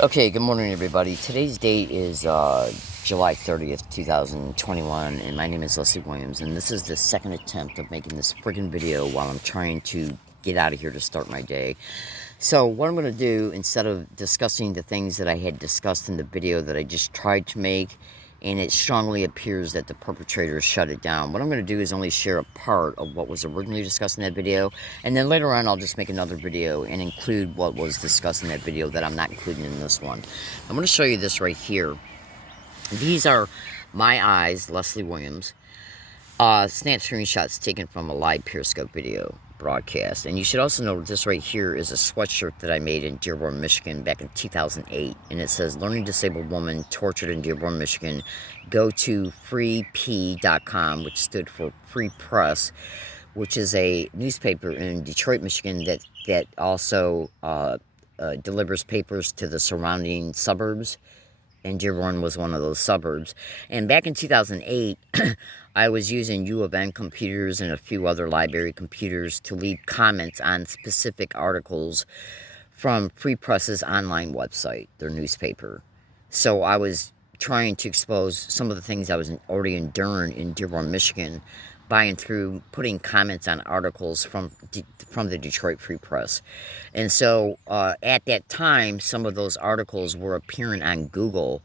Okay, good morning, everybody. Today's date is July 30th, 2021, and my name is Leslie Williams, and this is the second attempt of making this friggin' video while I'm trying to get out of here to start my day. So what I'm going to do, instead of discussing the things that I had discussed in the video that I just tried to make, and it strongly appears that the perpetrators shut it down, what I'm going to do is only share a part of what was originally discussed in that video, and then later on I'll just make another video and include what was discussed in that video that I'm not including in this one. I'm going to show you this right here. These are my eyes, Leslie Williams, snap screenshots taken from a live Periscope video broadcast. And you should also know this right here is a sweatshirt that I made in Dearborn, Michigan back in 2008. And it says, "Learning Disabled Woman Tortured in Dearborn, Michigan. Go to freep.com," which stood for Free Press, which is a newspaper in Detroit, Michigan that also delivers papers to the surrounding suburbs. And Dearborn was one of those suburbs. And back in 2008, I was using U of N computers and a few other library computers to leave comments on specific articles from Free Press's online website, their newspaper. So I was trying to expose some of the things I was already enduring in Dearborn, Michigan, by and through putting comments on articles from the Detroit Free Press. And so at that time, some of those articles were appearing on Google,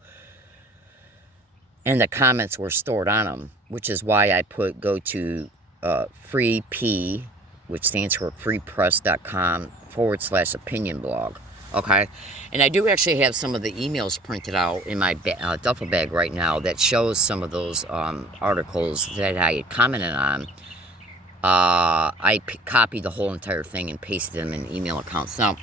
and the comments were stored on them, which is why I go to freep, which stands for freepress.com/opinion blog. Okay, and I do actually have some of the emails printed out in my duffel bag right now that shows some of those articles that I had commented on. I copied the whole entire thing and pasted them in email accounts. Now,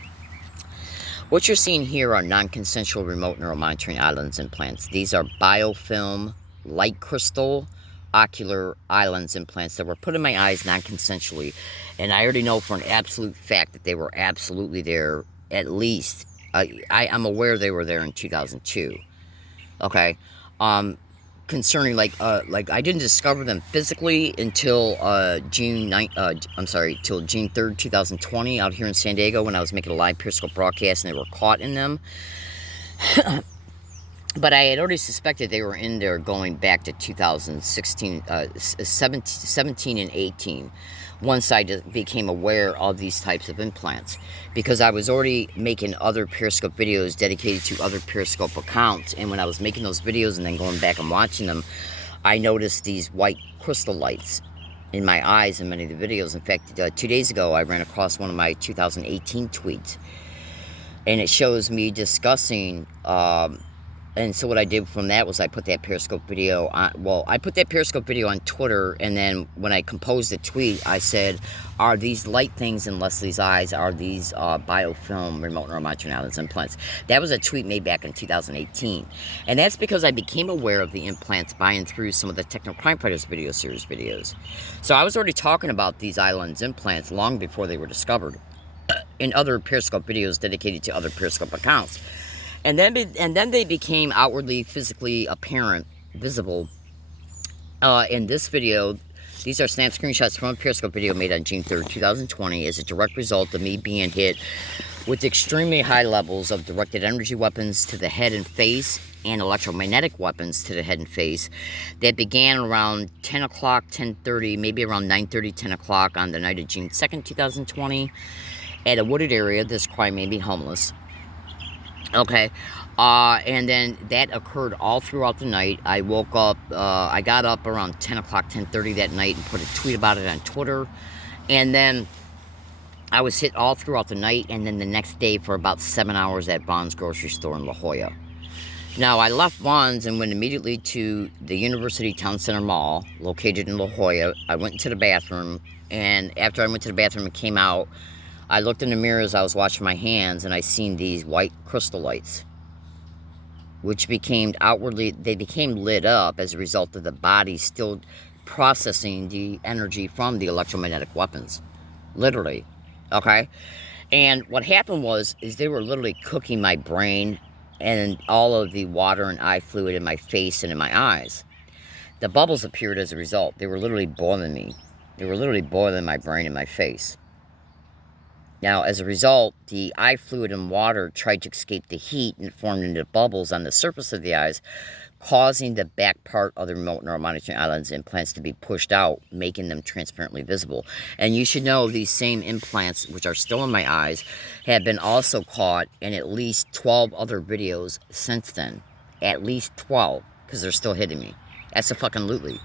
what you're seeing here are non-consensual remote neuromonitoring eye lens implants. These are biofilm, light crystal, ocular eye lens implants that were put in my eyes non-consensually. And I already know for an absolute fact that they were absolutely there. At least, I'm aware they were there in 2002. Okay, concerning like I didn't discover them physically until June 3rd, 2020, out here in San Diego when I was making a live Periscope broadcast, and they were caught in them. But I had already suspected they were in there going back to 2016, 17 and 18, once I became aware of these types of implants. Because I was already making other Periscope videos dedicated to other Periscope accounts. And when I was making those videos and then going back and watching them, I noticed these white crystal lights in my eyes in many of the videos. In fact, 2 days ago, I ran across one of my 2018 tweets. And it shows me discussing... and so what I did from that was I put that Periscope video on, I put that Periscope video on Twitter, and then when I composed the tweet, I said, "Are these light things in Leslie's eyes, are these biofilm remote neuromonitoring eye lens implants?" That was a tweet made back in 2018. And that's because I became aware of the implants by and through some of the Techno Crime Fighters video series videos. So I was already talking about these eye lens implants long before they were discovered in other Periscope videos dedicated to other Periscope accounts. And then they became outwardly, physically apparent, visible. In this video, these are snap screenshots from a Periscope video made on June 3rd, 2020, as a direct result of me being hit with extremely high levels of directed energy weapons to the head and face, and electromagnetic weapons to the head and face, that began around 10 o'clock, 10:30, maybe around 9:30, 10 o'clock on the night of June 2nd, 2020, at a wooded area. This crime made me homeless. Okay, and then that occurred all throughout the night. I woke up, I got up around 10 o'clock, 10:30 that night, and put a tweet about it on Twitter. And then I was hit all throughout the night, and then the next day for about 7 hours at Vons grocery store in La Jolla. Now, I left Vons and went immediately to the University Town Center Mall, located in La Jolla. I went into the bathroom, and after I went to the bathroom and came out, I looked in the mirror as I was washing my hands, and I seen these white crystal lights, which became they became lit up as a result of the body still processing the energy from the electromagnetic weapons, literally. Okay, and what happened is they were literally cooking my brain and all of the water and eye fluid in my face and in my eyes. The bubbles appeared as a result. They were literally boiling me. They were literally boiling my brain and my face. Now, as a result, the eye fluid and water tried to escape the heat and formed into bubbles on the surface of the eyes, causing the back part of the remote neuromonitoring islands implants to be pushed out, making them transparently visible. And you should know these same implants, which are still in my eyes, have been also caught in at least 12 other videos since then. At least 12, because they're still hitting me. That's a fucking lootly.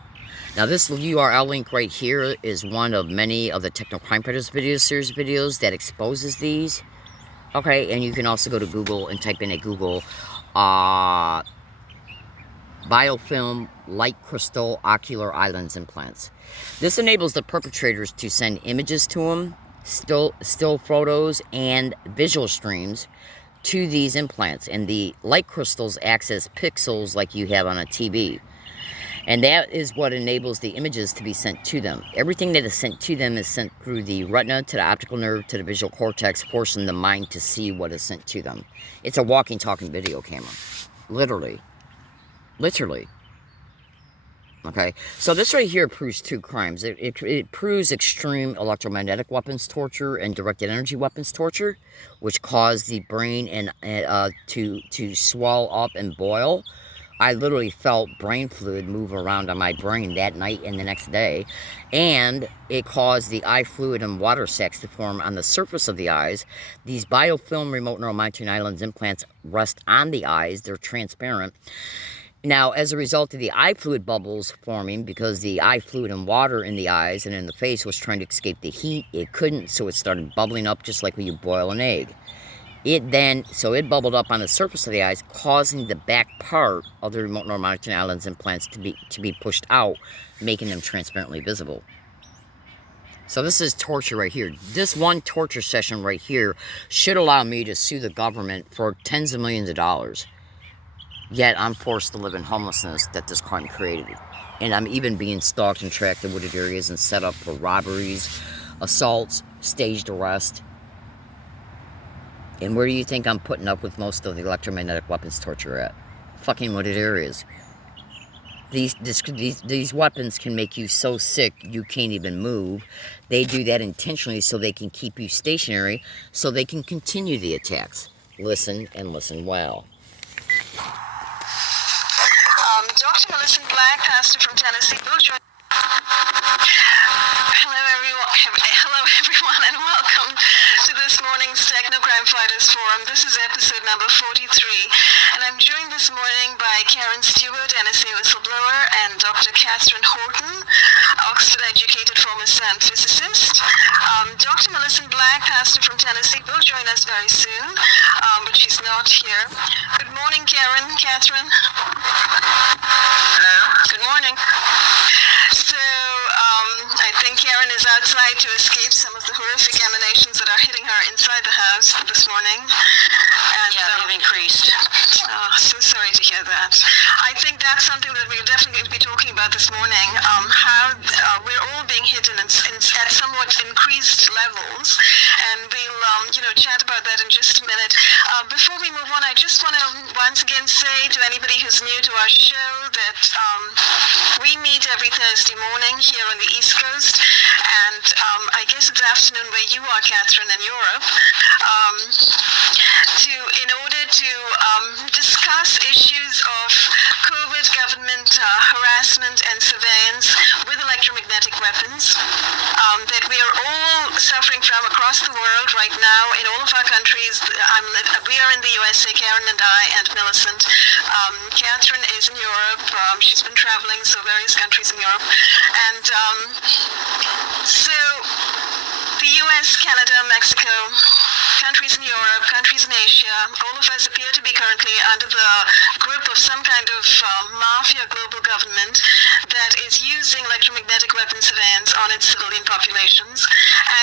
Now, this URL link right here is one of many of the Techno Crime Fighters video series videos that exposes these. Okay, and you can also go to Google and type in at Google, biofilm light crystal ocular islands implants. This enables the perpetrators to send images to them, still photos, and visual streams to these implants. And the light crystals act as pixels like you have on a TV. And that is what enables the images to be sent to them. Everything that is sent to them is sent through the retina, to the optical nerve, to the visual cortex, forcing the mind to see what is sent to them. It's a walking, talking video camera. Literally. Literally. Okay? So this right here proves two crimes. It proves extreme electromagnetic weapons torture and directed energy weapons torture, which cause the brain to swell up and boil. I literally felt brain fluid move around on my brain that night and the next day. And it caused the eye fluid and water sacs to form on the surface of the eyes. These biofilm remote neuromonitoring islands implants rest on the eyes. They're transparent. Now, as a result of the eye fluid bubbles forming, because the eye fluid and water in the eyes and in the face was trying to escape the heat, it couldn't, so it started bubbling up just like when you boil an egg. So it bubbled up on the surface of the eyes, causing the back part of the remote neuromonitoring islands implants to be pushed out, making them transparently visible. So this is torture right here. This one torture session right here should allow me to sue the government for tens of millions of dollars. Yet I'm forced to live in homelessness that this crime created. And I'm even being stalked and tracked in wooded areas and set up for robberies, assaults, staged arrest. And where do you think I'm putting up with most of the electromagnetic weapons torture at? Fucking wooded areas. These weapons can make you so sick you can't even move. They do that intentionally so they can keep you stationary, so they can continue the attacks. Listen, and listen well. Dr. Millicent Black, pastor from Tennessee. Hello everyone, and welcome to this morning's Techno Crime Fighters Forum. This is episode number 43, and I'm joined this morning by Karen Stewart, NSA whistleblower, and Dr. Catherine Horton, Oxford-educated former CERN physicist. Dr. Millicent Black, pastor from Tennessee, will join us very soon, but she's not here. Good morning, Karen. Catherine? Hello. Good morning. So, I think Karen is outside to escape some of the horrific emanations that are hitting her inside the house this morning. And, yeah, they've increased. So sorry to hear that. I think that's something that we'll definitely be talking about this morning, how we're all being hit at somewhat increased levels, and we'll chat about that in just a minute. Before we move on, I just want to once again say to anybody who's new to our show that we meet every Thursday morning here on the East Coast, and I guess it's afternoon where you are, Catherine, in Europe, in order to discuss issues of COVID government harassment and surveillance with electromagnetic weapons that we are all suffering from across the world right now in all of our countries. We are in the USA, Karen and I, and Millicent. Catherine is in Europe. She's been traveling, so various countries in Europe. And so the US, Canada, Mexico, countries in Europe, countries in Asia, all of us appear to be currently under the grip of some kind of mafia global government that is using electromagnetic weapon surveillance on its civilian populations,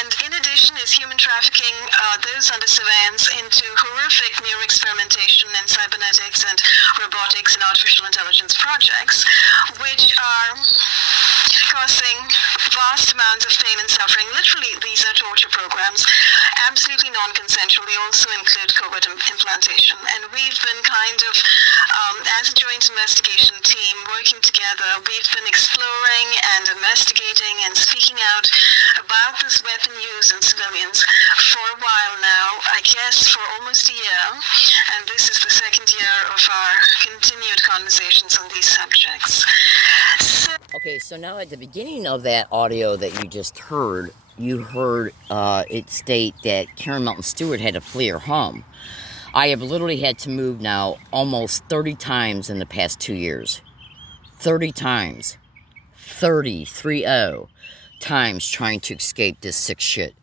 and in addition is human trafficking those under surveillance into horrific neuroexperimentation and cybernetics and robotics and artificial intelligence projects, which are causing vast amounts of pain and suffering. Literally, these are torture programs, absolutely non-consensual. They also include covert implantation. And we've been kind of, as a joint investigation team, working together, we've been exploring and investigating and speaking out about this weapon use in civilians for a while now, I guess for almost a year. And this is the second year of our continued conversations on these subjects. Okay, so now at the beginning of that audio that you just heard, you heard it state that Karen Mountain Stewart had to flee her home. I have literally had to move now almost 30 times in the past 2 years. 30 times. 30 times trying to escape this sick shit.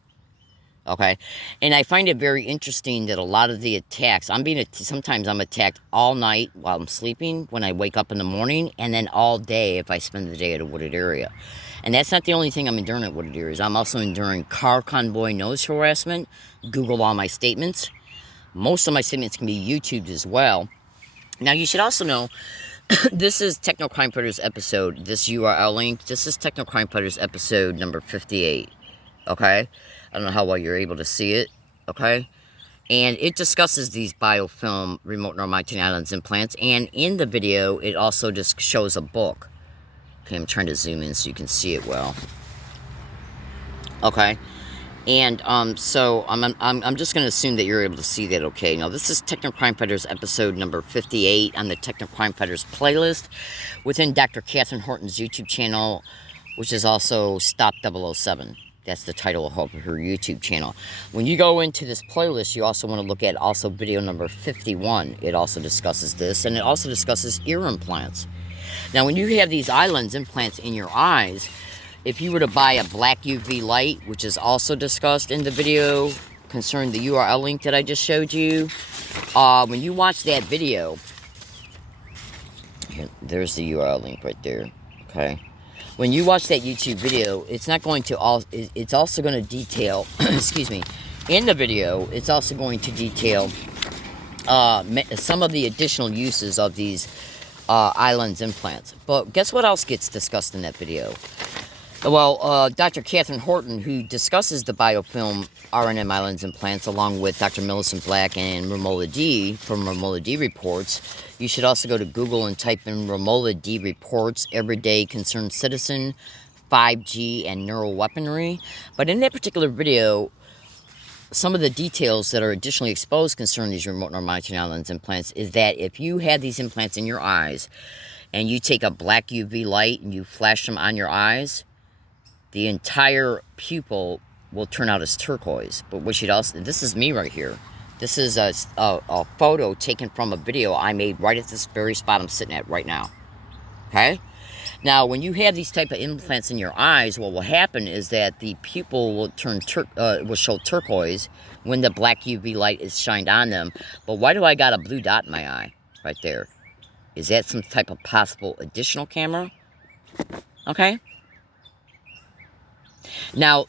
Okay? And I find it very interesting that a lot of the attacks, sometimes I'm attacked all night while I'm sleeping, when I wake up in the morning, and then all day if I spend the day at a wooded area. And that's not the only thing I'm enduring at wooded areas. I'm also enduring car convoy nose harassment. Google all my statements. Most of my statements can be YouTubed as well. Now, you should also know, this is Techno Crime Fighters episode, this URL link, this is Techno Crime Fighters episode number 58, okay? I don't know how well you're able to see it, okay? And it discusses these biofilm remote neuromycin islands implants, and in the video, it also just shows a book. Okay, I'm trying to zoom in so you can see it well. Okay? And so I'm just going to assume that you're able to see that, okay? Now, this is Techno Crime Fighters episode number 58 on the Techno Crime Fighters playlist within Dr. Catherine Horton's YouTube channel, which is also Stop 007. That's the title of her YouTube channel. When you go into this playlist, you also want to look at also video number 51. It also discusses this, and it also discusses ear implants. Now, when you have these islands implants in your eyes, if you were to buy a black UV light, which is also discussed in the video concerning the URL link that I just showed you, when you watch that video, here, there's the URL link right there, okay? When you watch that YouTube video, it's not going to it's also going to detail, excuse me, in the video, it's also going to detail some of the additional uses of these islands implants. But guess what else gets discussed in that video? Well, Dr. Catherine Horton, who discusses the biofilm RNM islands implants along with Dr. Millicent Black and Romola D from Romola D Reports, you should also go to Google and type in Romola D Reports, Everyday Concerned Citizen, 5G, and Neural Weaponry. But in that particular video, some of the details that are additionally exposed concerning these remote neuromycin islands implants is that if you have these implants in your eyes and you take a black UV light and you flash them on your eyes, the entire pupil will turn out as turquoise. But what should also, this is me right here. This is a photo taken from a video I made right at this very spot I'm sitting at right now. Okay? Now, when you have these type of implants in your eyes, what will happen is that the pupil will will show turquoise when the black UV light is shined on them. But why do I got a blue dot in my eye right there? Is that some type of possible additional camera? Okay? Now,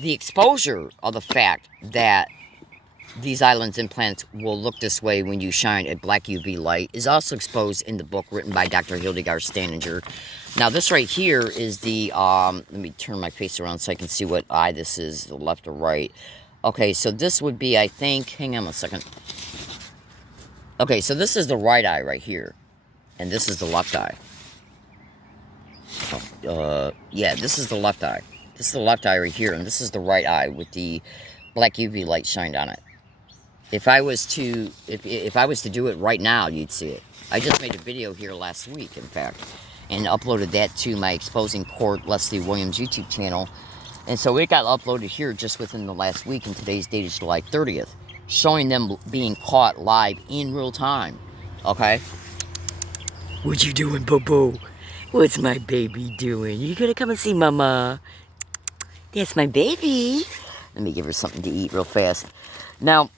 the exposure of the fact that these islands implants will look this way when you shine a black UV light is also exposed in the book written by Dr. Hildegard Staninger. Now, this right here is the, let me turn my face around so I can see what eye this is, the left or right. Okay, so this would be, I think, hang on a second. Okay, so this is the right eye right here, and this is the left eye. Yeah, this is the left eye. This is the left eye right here, and this is the right eye with the black UV light shined on it. If I was to, if I was to do it right now, you'd see it. I just made a video here last week, in fact, and uploaded that to my Exposing Court Leslie Williams YouTube channel. And so it got uploaded here just within the last week, and today's date is July 30th, showing them being caught live in real time. Okay? What you doing, Bobo? What's my baby doing? You gonna come and see Mama? That's my baby. Let me give her something to eat real fast. Now,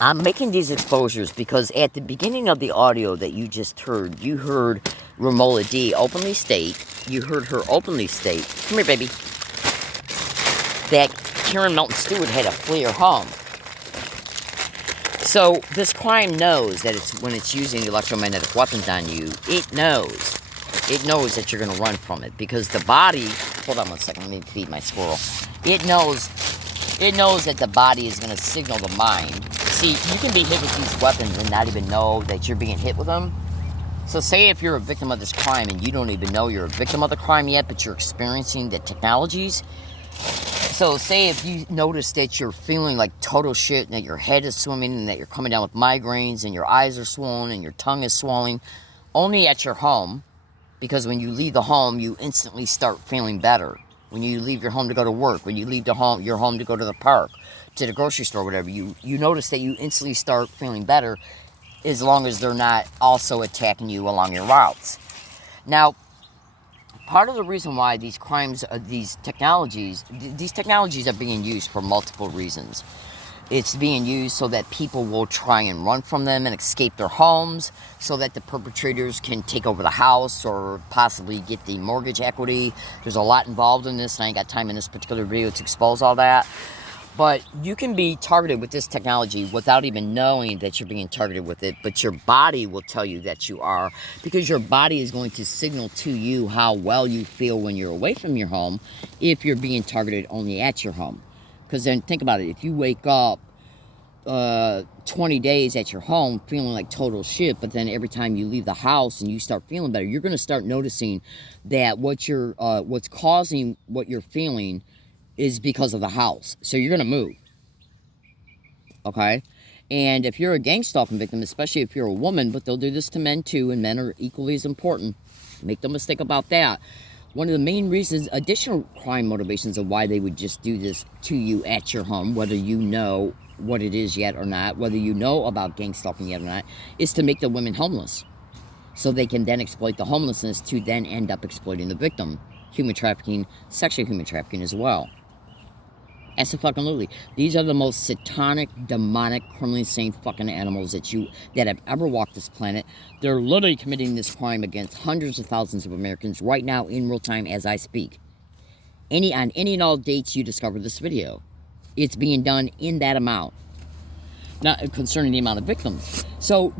I'm making these exposures because at the beginning of the audio that you just heard, you heard Romola D openly state, you heard her openly state, come here, baby, that Karen Mountain Stewart had to flee her home. So this crime knows that it's when it's using electromagnetic weapons on you, it knows that you're going to run from it because the body hold on one second, let me feed my squirrel. It knows that the body is going to signal the mind. See, you can be hit with these weapons and not even know that you're being hit with them. So say if you're a victim of this crime and you don't even know you're a victim of the crime yet, but you're experiencing the technologies. So say if you notice that you're feeling like total shit and that your head is swimming and that you're coming down with migraines and your eyes are swollen and your tongue is swelling, only at your home, because when you leave the home, you instantly start feeling better. When you leave your home to go to work, when you leave your home to go to the park, to the grocery store, whatever, you notice that you instantly start feeling better as long as they're not also attacking you along your routes. Now, part of the reason why these crimes, these technologies are being used for multiple reasons. It's being used so that people will try and run from them and escape their homes, so that the perpetrators can take over the house or possibly get the mortgage equity. There's a lot involved in this, and I ain't got time in this particular video to expose all that. But you can be targeted with this technology without even knowing that you're being targeted with it, but your body will tell you that you are, because your body is going to signal to you how well you feel when you're away from your home if you're being targeted only at your home. Because then think about it, if you wake up 20 days at your home feeling like total shit, but then every time you leave the house and you start feeling better, you're going to start noticing that what's causing what you're feeling is because of the house. So you're going to move. Okay? And if you're a gang stalking victim, especially if you're a woman, but they'll do this to men too, and men are equally as important. Make no mistake about that. One of the main reasons, additional crime motivations of why they would just do this to you at your home, whether you know what it is yet or not, whether you know about gang stalking yet or not, is to make the women homeless. So they can then exploit the homelessness to then end up exploiting the victim. Human trafficking, sexual human trafficking as well. Absolutely. These are the most satanic, demonic, criminally insane fucking animals that have ever walked this planet. They're literally committing this crime against hundreds of thousands of Americans right now in real time as I speak. On any and all dates you discover this video, it's being done in that amount. Not concerning the amount of victims. So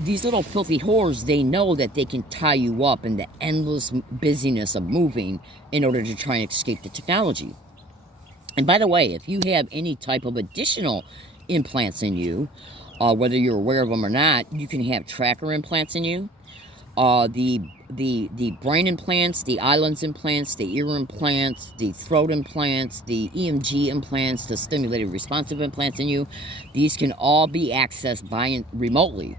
these little filthy whores, they know that they can tie you up in the endless busyness of moving in order to try and escape the technology. And by the way, if you have any type of additional implants in you, whether you're aware of them or not, you can have tracker implants in you. The brain implants, the islands implants, the ear implants, the throat implants, the EMG implants, the stimulated responsive implants in you, these can all be accessed remotely.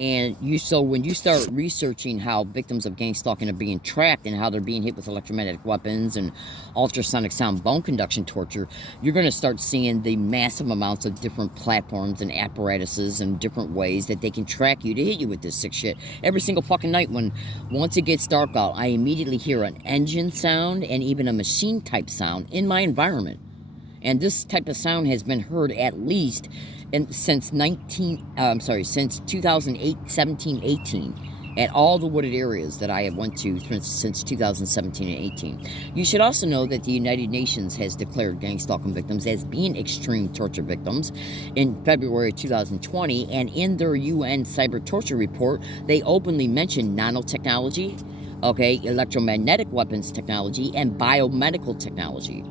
And so when you start researching how victims of gang stalking are being tracked and how they're being hit with electromagnetic weapons and ultrasonic sound bone conduction torture, you're going to start seeing the massive amounts of different platforms and apparatuses and different ways that they can track you to hit you with this sick shit. Every single fucking night once it gets dark out, I immediately hear an engine sound and even a machine type sound in my environment. And this type of sound has been heard at least since 2008, 17, 18, at all the wooded areas that I have went to since 2017 and 18. You should also know that the United Nations has declared gang stalking victims as being extreme torture victims in February 2020, and in their UN cyber torture report, they openly mention nanotechnology, electromagnetic weapons technology, and biomedical technology.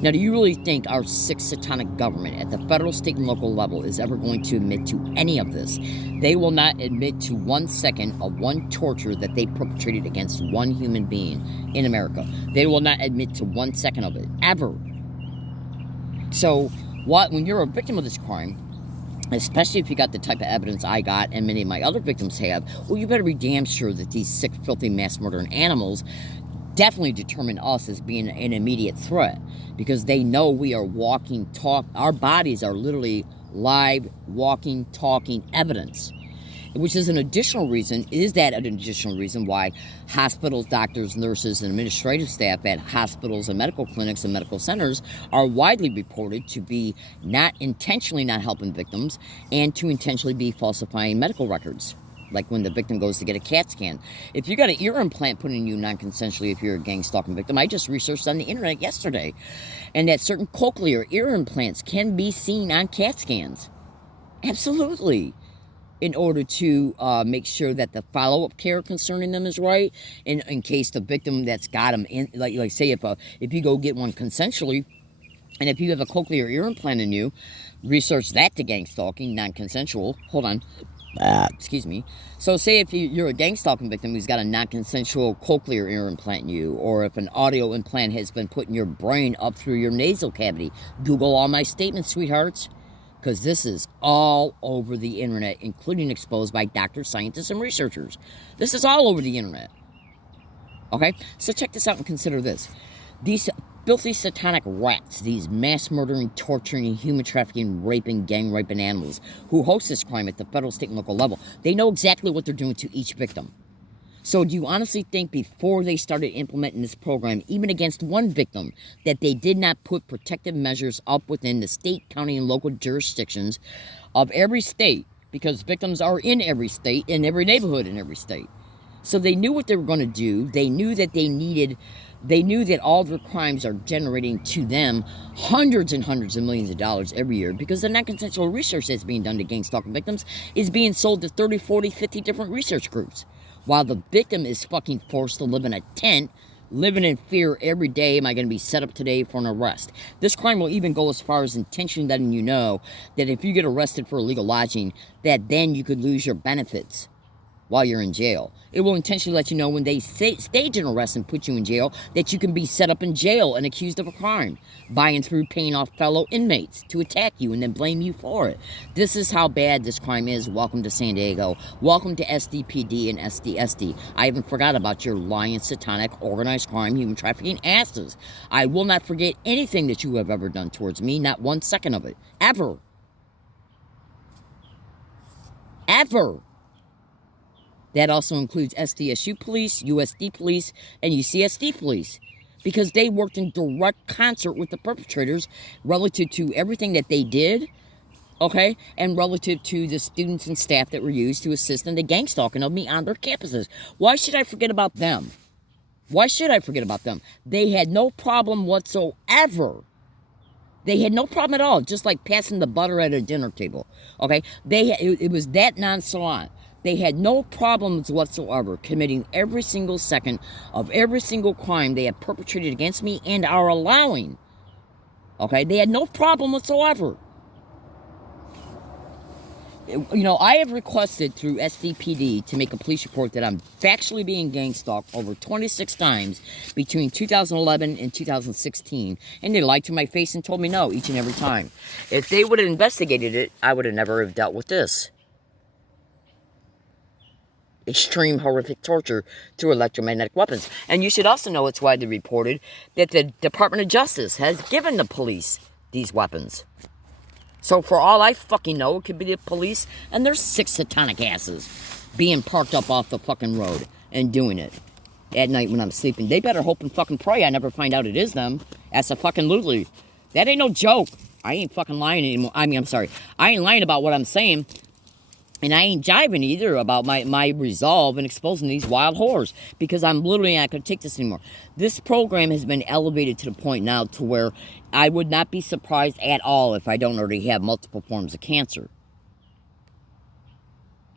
Now, do you really think our sick satanic government at the federal, state, and local level is ever going to admit to any of this? They will not admit to 1 second of one torture that they perpetrated against one human being in America. They will not admit to 1 second of it, ever. So, when you're a victim of this crime, especially if you got the type of evidence I got and many of my other victims have, well, you better be damn sure that these sick, filthy, mass murdering animals definitely determine us as being an immediate threat, because they know we are our bodies are literally live, walking, talking evidence, which is an additional reason why hospitals, doctors, nurses, and administrative staff at hospitals and medical clinics and medical centers are widely reported to be intentionally not helping victims and to intentionally be falsifying medical records. Like when the victim goes to get a CAT scan. If you got an ear implant put in you non-consensually, if you're a gang stalking victim, I just researched on the internet yesterday, and that certain cochlear ear implants can be seen on CAT scans. Absolutely. in order to make sure that the follow-up care concerning them is right, in case the victim that's got them in, like say if you go get one consensually, and if you have a cochlear ear implant in you, research that to gang stalking, non-consensual. Hold on. Excuse me. So say if you're a gang stalking victim who's got a non-consensual cochlear ear implant in you, or if an audio implant has been put in your brain up through your nasal cavity, Google all my statements, sweethearts. Because this is all over the internet, including exposed by doctors, scientists, and researchers. This is all over the internet. Okay? So check this out and consider this. These filthy satanic rats, these mass murdering, torturing, human trafficking, raping, gang raping animals who host this crime at the federal, state, and local level, they know exactly what they're doing to each victim. So do you honestly think before they started implementing this program, even against one victim, that they did not put protective measures up within the state, county, and local jurisdictions of every state? Because victims are in every state, in every neighborhood in every state. So they knew what they were going to do. They knew that they knew that all their crimes are generating to them hundreds and hundreds of millions of dollars every year, because the non-consensual research that's being done to gang stalking victims is being sold to 30, 40, 50 different research groups. While the victim is fucking forced to live in a tent, living in fear every day, am I going to be set up today for an arrest? This crime will even go as far as intentionally letting you know that if you get arrested for illegal lodging, that then you could lose your benefits while you're in jail. It will intentionally let you know when they stage an arrest and put you in jail that you can be set up in jail and accused of a crime, by and through paying off fellow inmates to attack you and then blame you for it. This is how bad this crime is. Welcome to San Diego. Welcome to SDPD and SDSD. I haven't forgot about your lying, satanic, organized crime, human trafficking asses. I will not forget anything that you have ever done towards me, not 1 second of it. Ever. Ever. That also includes SDSU police, USD police, and UCSD police, because they worked in direct concert with the perpetrators relative to everything that they did, okay, and relative to the students and staff that were used to assist in the gang stalking of me on their campuses. Why should I forget about them? Why should I forget about them? They had no problem whatsoever. They had no problem at all, just like passing the butter at a dinner table, okay? It was that nonchalant. They had no problems whatsoever committing every single second of every single crime they have perpetrated against me and are allowing. Okay? They had no problem whatsoever. You know, I have requested through SDPD to make a police report that I'm factually being gang stalked over 26 times between 2011 and 2016. And they lied to my face and told me no each and every time. If they would have investigated it, I would have never have dealt with this. Extreme, horrific torture through electromagnetic weapons. And you should also know it's widely reported that the Department of Justice has given the police these weapons. So for all I fucking know, it could be the police and their 6 satanic asses being parked up off the fucking road and doing it at night when I'm sleeping. They better hope and fucking pray I never find out it is them. That's a fucking lulu. That ain't no joke. I ain't fucking lying anymore. I ain't lying about what I'm saying. And I ain't jiving either about my resolve in exposing these wild whores, because I'm literally not going to take this anymore. This program has been elevated to the point now to where I would not be surprised at all if I don't already have multiple forms of cancer.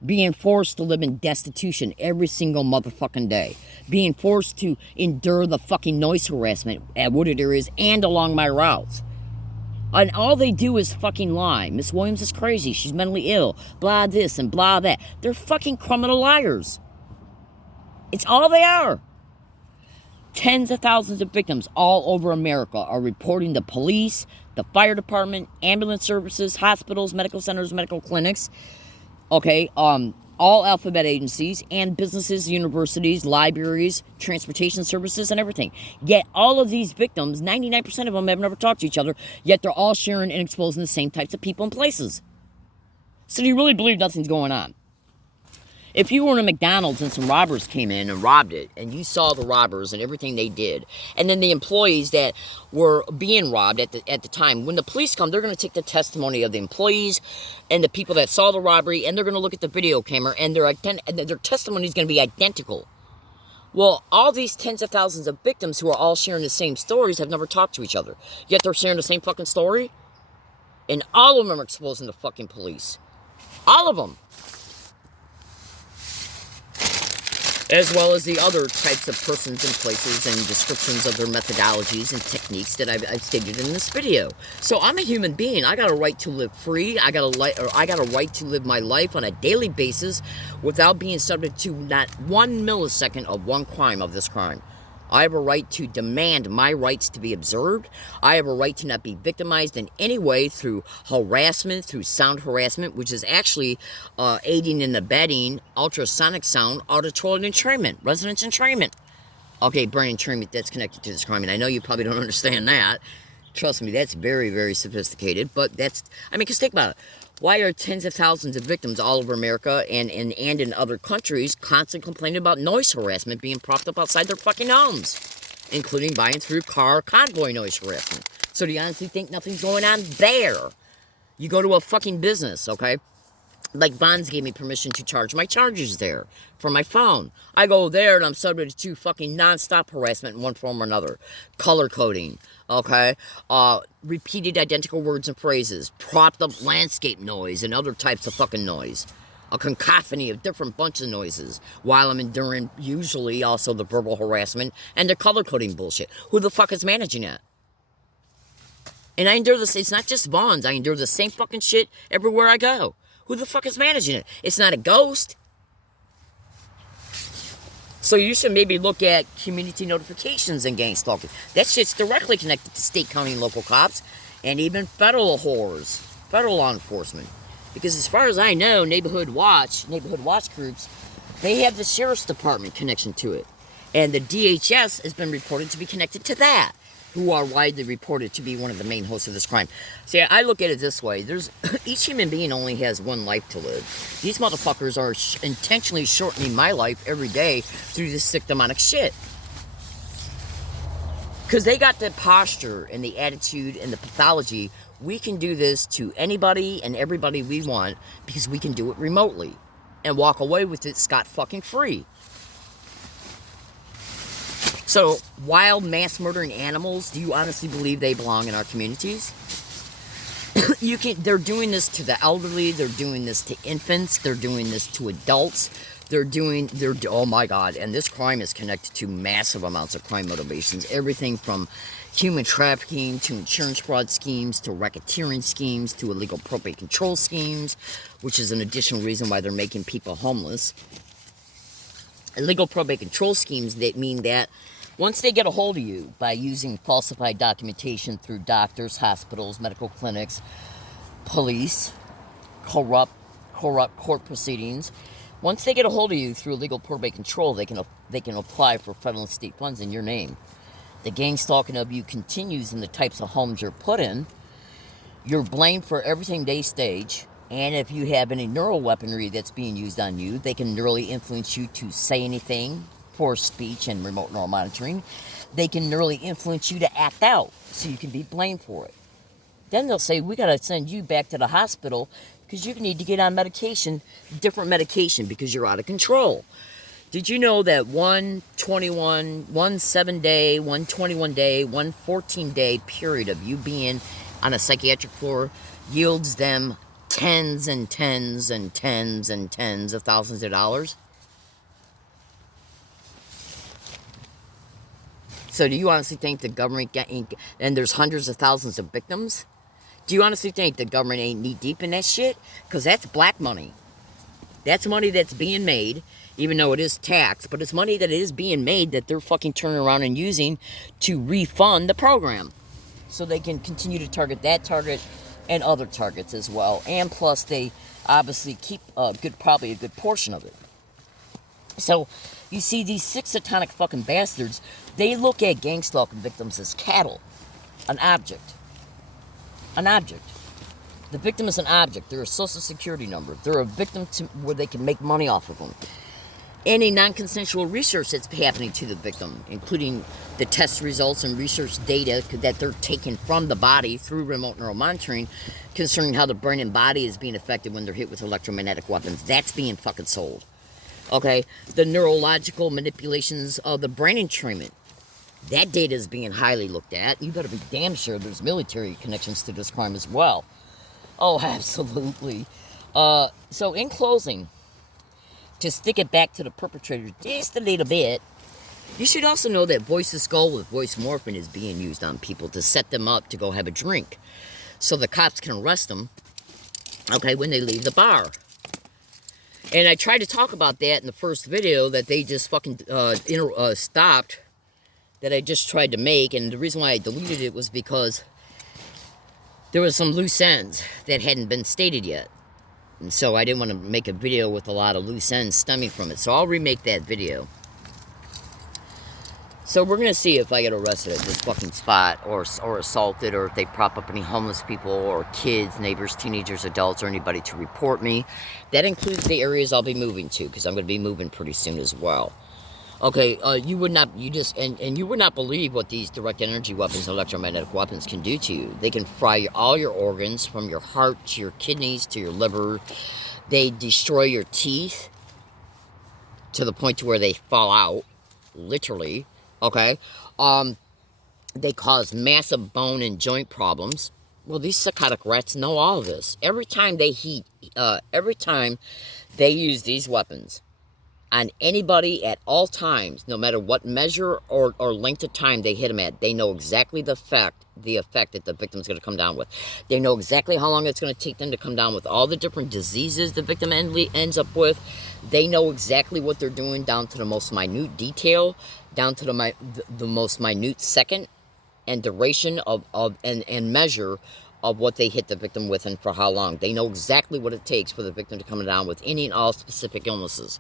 Being forced to live in destitution every single motherfucking day. Being forced to endure the fucking noise harassment at Wooded areas and along my routes. And all they do is fucking lie. Miss Williams is crazy. She's mentally ill. Blah this and blah that. They're fucking criminal liars. It's all they are. Tens of thousands of victims all over America are reporting to police, the fire department, ambulance services, hospitals, medical centers, medical clinics. Okay, all alphabet agencies and businesses, universities, libraries, transportation services, and everything. Yet all of these victims, 99% of them have never talked to each other, yet they're all sharing and exposing the same types of people and places. So do you really believe nothing's going on? If you were in a McDonald's and some robbers came in and robbed it, and you saw the robbers and everything they did, and then the employees that were being robbed at the time, when the police come, they're going to take the testimony of the employees and the people that saw the robbery, and they're going to look at the video camera, and their testimony is going to be identical. Well, all these tens of thousands of victims who are all sharing the same stories have never talked to each other, yet they're sharing the same fucking story, and all of them are exposing the fucking police. All of them. as well as the other types of persons and places and descriptions of their methodologies and techniques that I've stated in this video. So I'm a human being. I got a right to live free. I got a right to live my life on a daily basis without being subject to not 1 millisecond of one crime of this crime. I have a right to demand my rights to be observed. I have a right to not be victimized in any way through harassment, through sound harassment, which is actually aiding and abetting ultrasonic sound, auditory entrainment, resonance entrainment. Okay, brain entrainment, that's connected to this crime, and I know you probably don't understand that. Trust me, that's very, very sophisticated, but that's, I mean, because think about it. Why are tens of thousands of victims all over America and in other countries constantly complaining about noise harassment being propped up outside their fucking homes, including by and through car convoy noise harassment? So do you honestly think nothing's going on there? You go to a fucking business, okay? Like Vons gave me permission to charge my chargers there for my phone. I go there and I'm subject to fucking non-stop harassment in one form or another. Color coding, okay? Repeated identical words and phrases. Propped up landscape noise and other types of fucking noise. A cacophony of different bunches of noises while I'm enduring usually also the verbal harassment and the color coding bullshit. Who the fuck is managing that? And I endure this, it's not just Vons, I endure the same fucking shit everywhere I go. Who the fuck is managing it? It's not a ghost. So you should maybe look at community notifications and gang stalking. That shit's directly connected to state, county, and local cops, and even federal whores, federal law enforcement. Because as far as I know, neighborhood watch groups, they have the sheriff's department connection to it. And the DHS has been reported to be connected to that, who are widely reported to be one of the main hosts of this crime. See, I look at it this way. Each human being only has one life to live. These motherfuckers are intentionally shortening my life every day through this sick demonic shit. Because they got the posture and the attitude and the pathology. We can do this to anybody and everybody we want because we can do it remotely and walk away with it scot-fucking-free. So, wild mass murdering animals, do you honestly believe they belong in our communities? They're doing this to the elderly, they're doing this to infants, they're doing this to adults, oh my God, and this crime is connected to massive amounts of crime motivations, everything from human trafficking, to insurance fraud schemes, to racketeering schemes, to illegal probate control schemes, which is an additional reason why they're making people homeless. Illegal probate control schemes that mean that once they get a hold of you by using falsified documentation through doctors, hospitals, medical clinics, police, corrupt court proceedings, once they get a hold of you through illegal probate control, they can apply for federal and state funds in your name. The gang stalking of you continues in the types of homes you're put in. You're blamed for everything they stage. And if you have any neural weaponry that's being used on you, they can neurally influence you to say anything, forced speech and remote neural monitoring. They can neurally influence you to act out, so you can be blamed for it. Then they'll say, we got to send you back to the hospital because you need to get on medication, different medication, because you're out of control. Did you know that one 7-day, one 21-day, one 14-day period of you being on a psychiatric floor yields them tens and tens and tens and tens of thousands of dollars? So do you honestly think the government, and there's hundreds of thousands of victims? Do you honestly think the government ain't knee deep in that shit? Because that's black money. That's money that's being made, even though it is taxed, but it's money that is being made that they're fucking turning around and using to refund the program. So they can continue to target that target and other targets as well. And plus they obviously keep probably a good portion of it. So you see these sick satanic fucking bastards, they look at gang stalking victims as cattle, an object. An object. The victim is an object. They're a social security number. They're a victim where they can make money off of them. Any non-consensual research that's happening to the victim, including the test results and research data that they're taking from the body through remote neural monitoring concerning how the brain and body is being affected when they're hit with electromagnetic weapons, that's being fucking sold. Okay? The neurological manipulations of the brain entrainment, that data is being highly looked at. You better be damn sure there's military connections to this crime as well. Oh, absolutely. So in closing, to stick it back to the perpetrator just a little bit. You should also know that voice to skull with voice morphine is being used on people to set them up to go have a drink, so the cops can arrest them, okay, when they leave the bar. And I tried to talk about that in the first video that they just fucking stopped, that I just tried to make. And the reason why I deleted it was because there was some loose ends that hadn't been stated yet. And so I didn't want to make a video with a lot of loose ends stemming from it. So I'll remake that video. So we're going to see if I get arrested at this fucking spot, or assaulted, or if they prop up any homeless people or kids, neighbors, teenagers, adults, or anybody to report me. That includes the areas I'll be moving to, because I'm going to be moving pretty soon as well. Okay, you would not believe what these direct energy weapons, electromagnetic weapons, can do to you. They can fry all your organs, from your heart to your kidneys to your liver. They destroy your teeth to the point to where they fall out, literally. Okay, they cause massive bone and joint problems. Well, these psychotic rats know all of this. Every time they use these weapons on anybody at all times, no matter what measure or length of time they hit them at, they know exactly the effect that the victim's going to come down with. They know exactly how long it's going to take them to come down with all the different diseases the victim ends up with. They know exactly what they're doing down to the most minute detail, down to the most minute second and duration and measure of what they hit the victim with and for how long. They know exactly what it takes for the victim to come down with any and all specific illnesses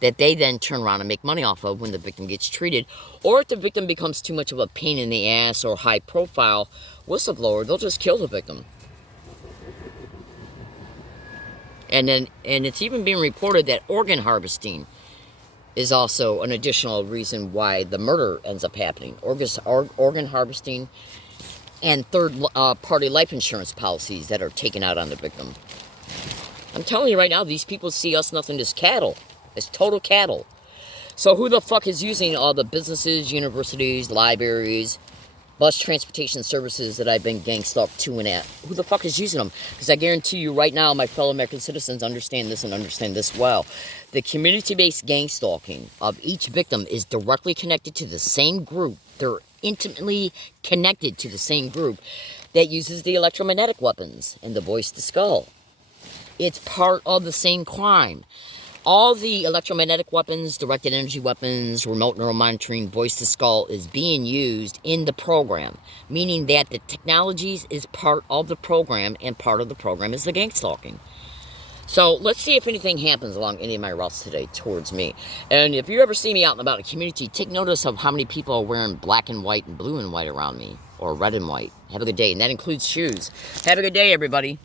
that they then turn around and make money off of when the victim gets treated. Or if the victim becomes too much of a pain in the ass or high profile whistleblower, they'll just kill the victim. And it's even being reported that organ harvesting is also an additional reason why the murder ends up happening. Organ harvesting and third-party life insurance policies that are taken out on the victim. I'm telling you right now, these people see us nothing as cattle. As total cattle. So who the fuck is using all the businesses, universities, libraries, bus transportation services that I've been gang stalked to and at? Who the fuck is using them? Because I guarantee you right now, my fellow American citizens understand this and understand this well. The community-based gang stalking of each victim is directly connected to the same group. They're intimately connected to the same group that uses the electromagnetic weapons and the voice to skull. It's part of the same crime. All the electromagnetic weapons, directed energy weapons, remote neuromonitoring, voice to skull is being used in the program, meaning that the technologies is part of the program, and part of the program is the gang stalking. So let's see if anything happens along any of my routes today towards me. And if you ever see me out and about in the community, take notice of how many people are wearing black and white and blue and white around me, or red and white. Have a good day, and that includes shoes. Have a good day, everybody.